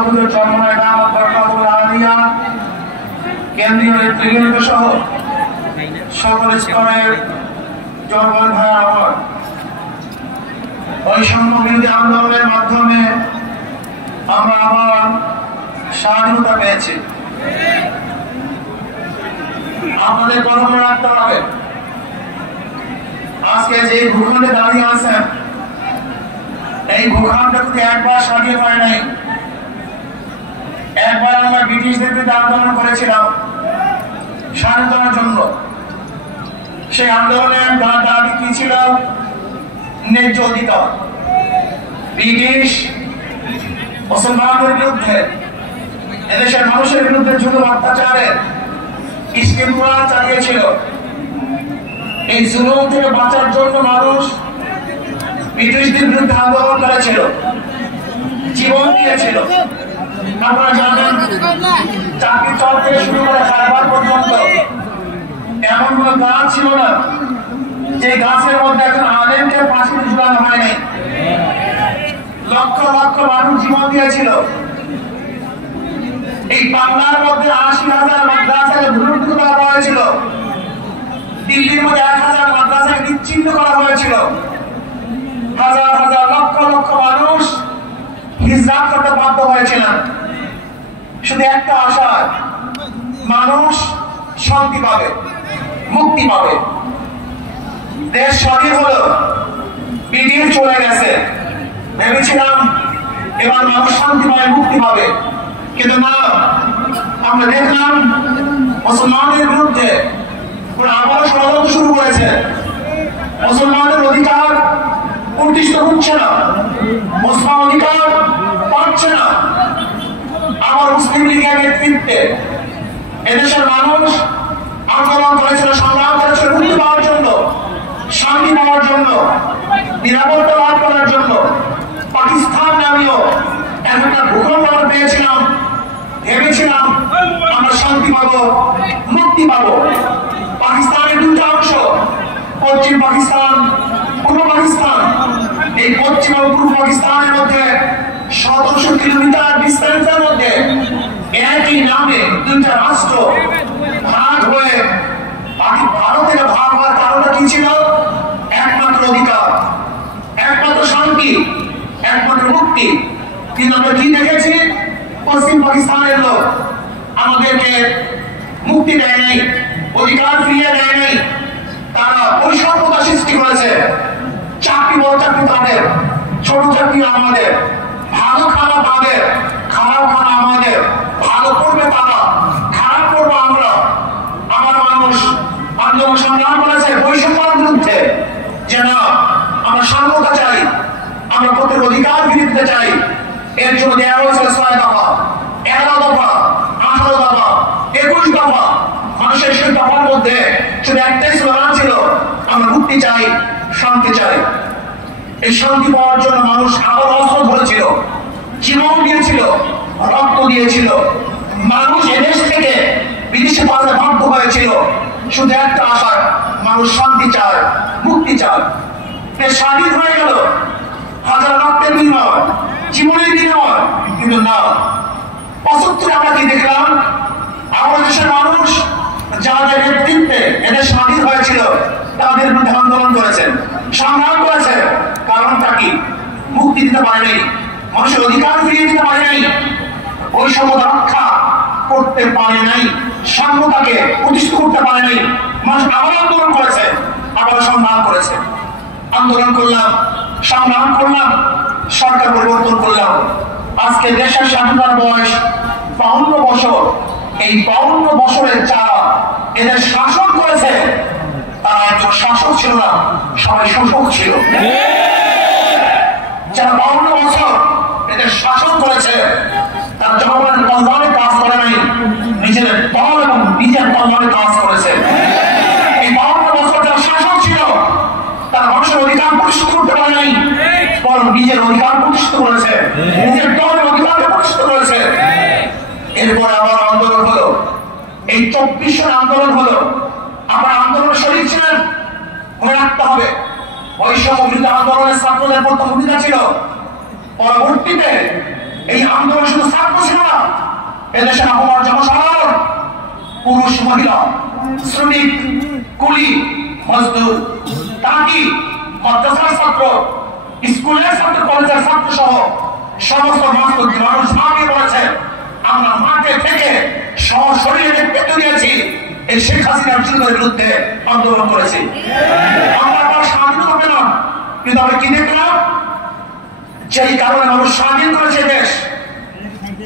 সভাপতি চরমনায় দাওয়াত বরকাতুল আলিয়া কেন্দ্রীয় নেতৃবৃন্দ সহ সকল স্তরের জনগণ ভাই আমার বৈষম্য বিরোধী আন্দোলনের মাধ্যমে আমরা আবার স্বাধীনতা পেয়েছি। আপনাদের কথা মনে রাখতে হবে, আজকে যে ভূখণ্ডে দাঁড়িয়ে আছেন এই ভূখণ্ড থেকে একবার স্বাধীন হয় নাই। একবার আমরা ব্রিটিশদের বিরুদ্ধে আন্দোলন করেছিলাম স্বাধীনতার জন্য। সেই আন্দোলনের দাবি কি ছিল? ন্যায্য অধিকার। ব্রিটিশ মুসলমানদের বিরুদ্ধে, এদেশের মানুষের বিরুদ্ধে জুলুম অত্যাচারের শৃঙ্খলা চালিয়েছিল। এই জুলুম থেকে বাঁচার জন্য মানুষ ব্রিটিশদের বিরুদ্ধে আন্দোলন করেছিল, জীবন দিয়েছিল। আপনারা জানেন, চাকরি চর থেকে শুরু করে খাবার পর্যন্ত এমন কোন গাছ ছিল না যে গাছের মধ্যে একজন আলেমকে ফাঁসি ঝুলানো হয়নি। লক্ষ লক্ষ মানুষ জীবন দিয়েছিল। এই বাংলার মধ্যে ৮০,০০০ মাদ্রাসাকে ভূলুণ্ঠিত করা হয়েছিল। দিল্লির মধ্যে ১,০০০ মাদ্রাসাকে বিচ্ছিন্ন করা হয়েছিল। হাজার হাজার লক্ষ লক্ষ মানুষ হিজরত করতে বাধ্য হয়েছিলেন শুধু একটা আশায়, মানুষ শান্তি পাবে, মুক্তি পাবে। দেশ স্বাধীন হলো, ব্রিটিশ চলে গেছে, ভেবেছিলাম এবার মানুষ শান্তি পাবে, মুক্তি পাবে। কিন্তু না, আমরা দেখলাম মুসলমানদের বিরুদ্ধে আবারও ষড়যন্ত্র শুরু করেছে। মুসলমানদের অধিকার প্রতিষ্ঠিত হচ্ছে না, মুসলমান অধিকার পাচ্ছে না। আমার মুসলিম লীগের নেতৃত্বে এদেশের মানুষ আন্দোলন করেছিল, সংগ্রাম করেছিল মুক্তি পাওয়ার জন্য, শান্তি পাওয়ার জন্য, নিরাপত্তা লাভ করার জন্য। পাকিস্তান নামীয় একটা ভূখণ্ড আমরা পেয়েছিলাম, ভেবেছিলাম আমরা শান্তি পাবো, মুক্তি পাবো। পাকিস্তানের দুটো অংশ, পশ্চিম পাকিস্তান, পূর্ব পাকিস্তান। এই পশ্চিম এবং পূর্ব পাকিস্তানের মধ্যে ১৭০০ কিলোমিটার ডিস্টেন্সের মধ্যে একই নামে দুইটা রাষ্ট্র ভাগ হয়ে ভারতের ভাগ হওয়ার কারণটা কি ছিল? একমাত্র অধিকার, একমাত্র শান্তি, একমাত্র মুক্তি। কিন্তু আমরা কি দেখেছি? পশ্চিম পাকিস্তানের লোক আমাদেরকে মুক্তি দেয় নাই, অধিকার ফিরিয়ে দেয় নাই। তারা বৈষম্যতা সৃষ্টি করেছে। চাকরি বড় চাকরি তাদের, ছোট চাকরি আমাদের, ভালো খানা তাদের, খারাপ খানা আমাদের। ভালো করবে তারা, খারাপ করবো আমরা। আমার মানুষ আন্দোলন সংগ্রাম করেছে বৈষম্যের বিরুদ্ধে, যে না, আমরা সাম্যতা চাই, আমরা প্রত্যেক অধিকার ফিরে দিতে চাই। এর জন্য দেওয়া হয়েছিল ৬ দফা, ১১ দফা, ১৮ দফা, ২১ দফা। মানুষের সেই দফার মধ্যে শুধু একটাই স্লোগান ছিল, আমরা মুক্তি চাই, শান্তি চাই। এই শান্তি পাওয়ার জন্য মানুষ আবার অস্ত্র ধরেছিল, জীবন দিয়েছিল, রক্ত দিয়েছিল। মানুষ এদেশ থেকে বিদেশে পালাতে বাধ্য হয়েছিল শুধু একটা আশা, মানুষ শান্তি চায়, মুক্তি চায়। স্বাধীন হয়ে গেল হাজার রক্তের বিনিময়, জীবনের বিনিময়। কিন্তু না, ৭৫ আমরা কি দেখলাম? আমাদের দেশের মানুষ যাদের নেতৃত্বে এদের স্বাধীন হয়েছিল তাদের বিরুদ্ধে আন্দোলন করেছেন, সংগ্রাম করেছে। কারণটা কি? মুক্তি দিতে পারেনি, মানুষের অধিকার ফিরিয়ে দিতে পারে নাই, বৈষম্যতা রক্ষা করতে পারে নাই, সাম্যতাকে প্রতিষ্ঠিত করতে পারে নাই। মানুষ আবার আন্দোলন করেছে, আবার সংগ্রাম করেছে। আন্দোলন করলাম, সংগ্রাম করলাম, সরকার পরিবর্তন করলাম। আজকে দেশের স্বাধীনতার বয়স ৫২ বছর। এই ৫২ বছরের যারা এদের শাসন করেছে তারা একজন শাসক ছিল না, সবাই শোষক ছিল। যারা ৫২ বছর এদের শাসন করেছে তারা জনগণের কল্যাণে কাজ করে নাই, নিজেদের দল এবং নিজের কল্যাণে কাজ করেছে। এই ৫২ বছর যারা শাসক ছিল তারা মানুষের অধিকার প্রতিষ্ঠিত করতে পারে নাই, বরং নিজের অধিকার প্রতিষ্ঠিত করেছে, নিজের দলের অধিকারকে প্রতিষ্ঠিত করেছে। এরপরে আবার আন্দোলন হলো, এই ২৪ আন্দোলন হলো। আপনার আন্দোলন শরীর ছিলেন, মনে রাখতে হবে। বৈষম্য বিরোধী আন্দোলনের ছাত্রদের প্রথম ভূমিকা ছিল। পরবর্তীতে এই আন্দোলন শুধু ছাত্র ছিল না, এদেশের আবহাওয়ার জনসাধারণ, পুরুষ মহিলা, শ্রমিক, কুলি, মজদুর, তাঁতি, মাদ্রাসার ছাত্র, স্কুলের ছাত্র, কলেজের ছাত্র সহ সমস্ত মানুষ ঝাঁপিয়ে পড়েছে। আমরা মাঠে থেকে সশরীরে নেতৃত্ব দিয়েছি, এই শেখ হাসিনার জুলুমের বিরুদ্ধে আন্দোলন করেছি। আমরা আবার স্বাধীন হবে না, কিন্তু আমরা কি দেখলাম? যেই কারণে মানুষ স্বাধীন করেছে দেশ,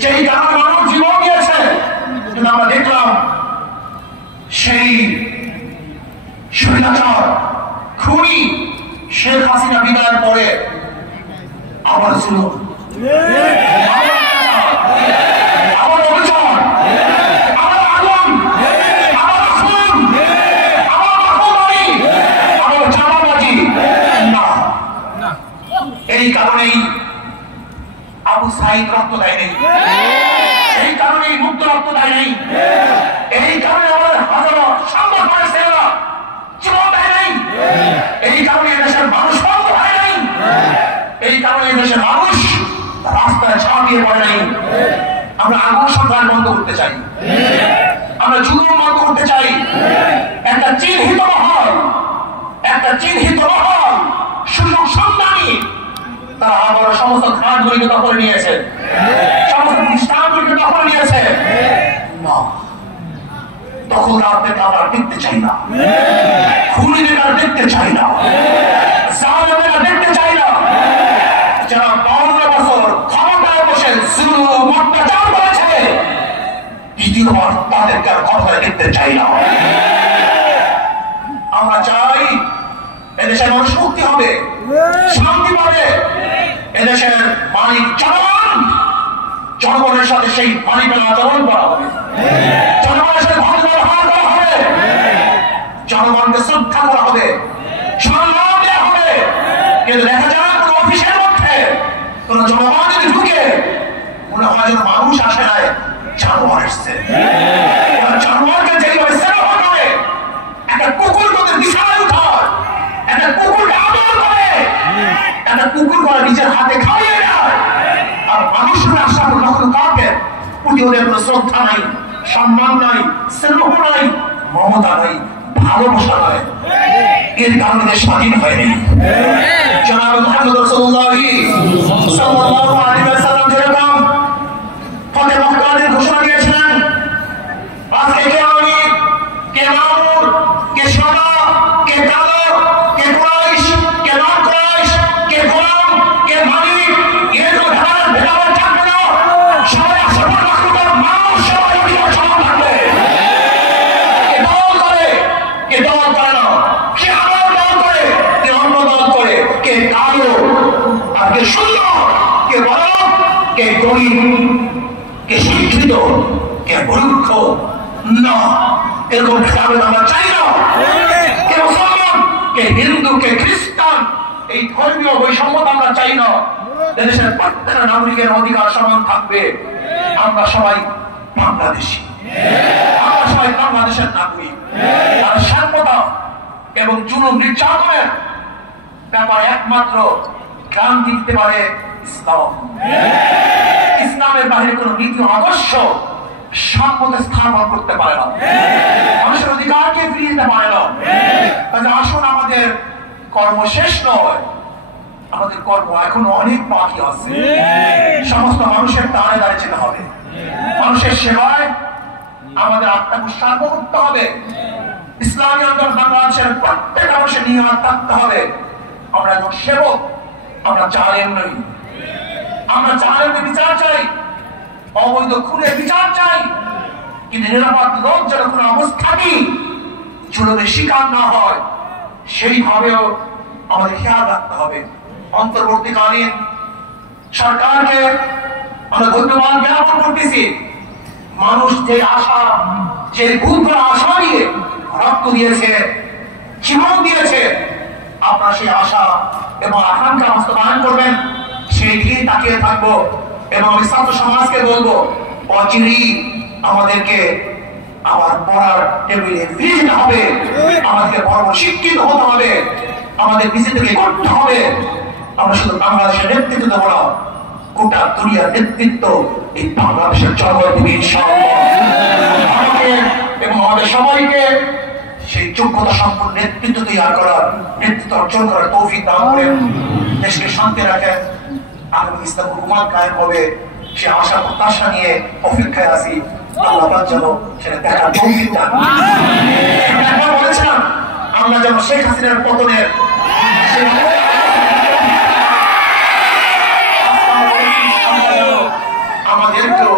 যেই কারণে মানুষ জীবন দিয়েছে, কিন্তু আমরা দেখলাম সেই স্বৈরাচার খুনি শেখ হাসিনা বিদায়ের পরে আবার জুলুম, আবার অভিযান, আবার আগুন, আবার আগুন, আবার দখলদারি, আবার চাঁদাবাজি। না, এই কারণেই আবু সাঈদ রক্ত দেয় নেই, এই কারণেই মুক্ত রক্ত দেয় নেই, এই কারণে আমাদের হাজারো সংবাদ ছেলেরা জীবন দেয় নাই, এই কারণে দেশের মানুষ বন্ধ হয় নাই, এই কারণে দেশের মানুষ রাস্তায় ঝাঁপিয়ে পড়ে নাই। আমরা আগুন সংগ্রাম বন্ধ করতে চাই, আমরা জুলুম বন্ধ করতে চাই। একটা চিহ্নিত মহল, একটা চিহ্নিত মহল, সুযোগ সন্ধানী, তারা আবার সমস্ত ঘাটগুলিকে দখলে নিয়েছে, সমস্ত প্রতিষ্ঠানগুলিকে দখলে নিয়েছে। না, দখলদারদেরকে আমরা দেখতে চাই না, খুনিদের আর দেখতে চাই না, জালেমদের আর দেখতে চাই না। যারা 52 বছর ক্ষমতায় বসে জুলুম অত্যাচার করেছে, দ্বিতীয়বার তাদেরকে আর ক্ষমতায় দেখতে চাই না। আমরা চাই এদেশের মানুষ মুক্তি হবে, শান্তি পাবে, এদেশের মালিক জনগণ, জনগণের সাথে সেই মালিকের আচরণ করা হবে, জনগণের সাথে ভালো ব্যবহার করা হবে, জনগণকে শ্রদ্ধা করা হবে, সম্মান দেওয়া হবে। কিন্তু দেখা যায় কোন অফিসের মধ্যে কোন জনগণ যদি ঢুকে, মনে হয় যেন মানুষ আসে নাই, জানোয়ার এসছে। জানোয়ারকে যেভাবে সেবা করে, একটা কুকুর তোদের বিছানায় উঠায়, একটা কুকুর আদর করে, একটা কুকুর করে নিজের হাতে খাইয়ে দেয়, আর মানুষের আশা কখনো কাউকে প্রতি ওদের কোনো শ্রদ্ধা নাই, সম্মান নাই, স্নেহ নাই, মমতা নাই, ভালোবাসা নাই। এর কারণে দেশ স্বাধীন হয়নি। জনাব মুহাম্মদ রাসূলুল্লাহ সাল্লাল্লাহু আলাইহি ওয়াসাল্লাম যেরকম ফতে মক্কার ঘোষণা দিয়েছিলেন, আজকে কে আমি, কে মামুর, কে সাদা, কে কালো, কে কুরাইশ, কে নন কুরাইশ, কে গোলাম, কে মালিক, এর কোনো ভেদাভেদ থাকবে না। সবাই আসলে মাখলুকের মানুষ, সবাই অধিকার সমান থাকবে। কে দল করে, কে দল করে না, কে আমার দল করে, কে অন্য দল করে, কে কালো আর কে সুন্দর, কে বড়, কে গরিব, কে শিক্ষিত, কে মূর্খ, না, এরকম ভেদাভেদ আমরা চাই না। কে মুসলমান, কে হিন্দু, কে খ্রিস্টান, এই ধর্মীয় বৈষম্যতা আমরা চাই না। দেশের প্রত্যেক নাগরিকের অধিকার সমান থাকবে। আমরা সবাই বাংলাদেশী, আমরা সবাই বাংলাদেশের নাগরিক। আর সাম্যতা এবং জুলুম নির্যাতনের ব্যাপারে একমাত্র ক্রান্তি দিতে পারে ইসলাম। ইসলামের বাইরে কোন নীতি আদর্শ সাম্যতা স্থাপন করতে পারে না, মানুষের অধিকারকে ফিরিয়ে দিতে পারে না। তাহলে আসুন, আমাদের কর্ম শেষ নয়, আমাদের কর্ম এখনো অনেক বাকি আছে। সমস্ত মানুষের দাঁড়ে দাঁড়িয়ে যেতে হবে, মানুষের সেবায় আমাদের আত্মাকে উৎসর্গ করতে হবে। ইসলামী আন্দোলন বাংলাদেশের প্রত্যেক মানুষের নিয়ত থাকতে হবে। আমরা একজন সেবক, আমরা জালেম নই। আমরা জালেমের বিচার চাই, অবৈধ খুনের বিচার চাই, কিন্তু নিরাপদ লোক যেন কোনো অবস্থাতেই জুলুমের শিকার না হয়, সেইভাবেও আমাদের খেয়াল রাখতে হবে। অন্তর্বর্তীকালীন সরকারকে আমরা ধন্যবাদ জ্ঞাপন করতেছি। মানুষ যে আশা, যে বুদ্ধ আশা নিয়ে রক্ত দিয়েছে, জীবন দিয়েছে, আপনারা সেই আশা এবং আকাঙ্ক্ষা বাস্তবায়ন করবেন, সেই দিকে তাকিয়ে থাকবো। এবং আমি ছাত্র সমাজকে বলবো, অচিরেই আমাদেরকে আবার পড়ার টেবিলে ফিরে যেতে হবে, আমাদেরকে বড় শিক্ষিত হতে হবে, আমাদের নিজে থেকে করতে হবে। আমরা শুধু বাংলাদেশের নেতৃত্ব দেবো না, গোটা দুনিয়ার নেতৃত্ব এই বাংলাদেশের জনগণ দিবে ইনশাআল্লাহ। আমাকে এবং আমাদের সবাইকে সেই যোগ্যতা সম্পন্ন নেতৃত্ব তৈরি করার, নেতৃত্ব অর্জন করার তৌফিক দান করেন, দেশকে শান্তি রাখেন। আগামী ইসলাম হুকুমত কায়েম হবে সে আশা প্রত্যাশা নিয়ে অপেক্ষায় আছি। আল্লাহ পাক যেন সেটা দেখার তৌফিক দান করেন। বলেছিলাম আমরা যেন শেখ হাসিনার পতনের আমাদেরকেও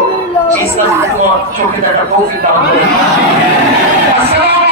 ইসলাম হুকুমত চোখে দেখার তৌফিক দান করেন। আসসালামু